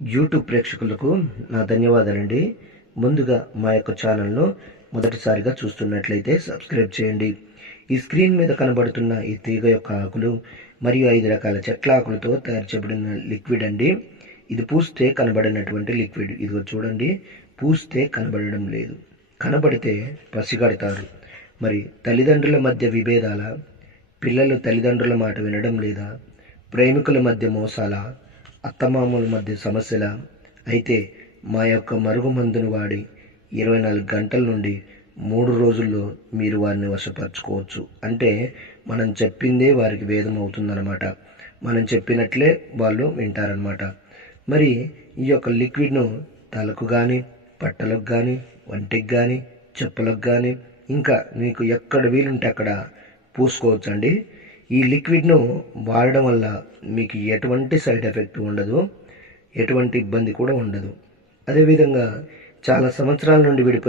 YouTube ప్రేక్షకులకు నా ధన్యవాదాలండి. ముందుగా మా యొక్క ఛానల్ను మొదటిసారిగా చూస్తున్నట్లయితే సబ్స్క్రైబ్ చేయండి. ఈ స్క్రీన్ మీద కనబడుతున్న ఈ తీగ యొక్క ఆకులు మరియు 5 రకాల చెట్ల ఆకులతో తయారు చేయబడిన లిక్విడ్ అండి. ఇది పూస్తే కనబడినటువంటి లిక్విడ్. ఇదిగో చూడండి, పూస్తే కనబడడం లేదు, కనబడితే పసిగడతారు. మరి తల్లిదండ్రుల మధ్య విభేదాల, పిల్లలు తల్లిదండ్రుల మాట వినడం లేదా, ప్రేమికుల మధ్య మోసాల, అత్తమామల మధ్య సమస్యల, అయితే మా యొక్క మరుగుమందును వాడి 24 గంటల నుండి 3 రోజుల్లో మీరు వారిని వశపరచుకోవచ్చు. అంటే మనం చెప్పిందే వారికి వేదం అవుతుందన్నమాట. మనం చెప్పినట్లే వాళ్ళు వింటారనమాట. మరి ఈ యొక్క లిక్విడ్ను తలకు కానీ, బట్టలకు కానీ, వంటికి కానీ, చెప్పులకు కానీ, ఇంకా మీకు ఎక్కడ వీలుంటే అక్కడ పూసుకోవచ్చండి. ఈ లిక్విడ్ను వాడడం వల్ల మీకు ఎటువంటి సైడ్ ఎఫెక్ట్ ఉండదు, ఎటువంటి ఇబ్బంది కూడా ఉండదు. అదేవిధంగా చాలా సంవత్సరాల నుండి విడిపోయి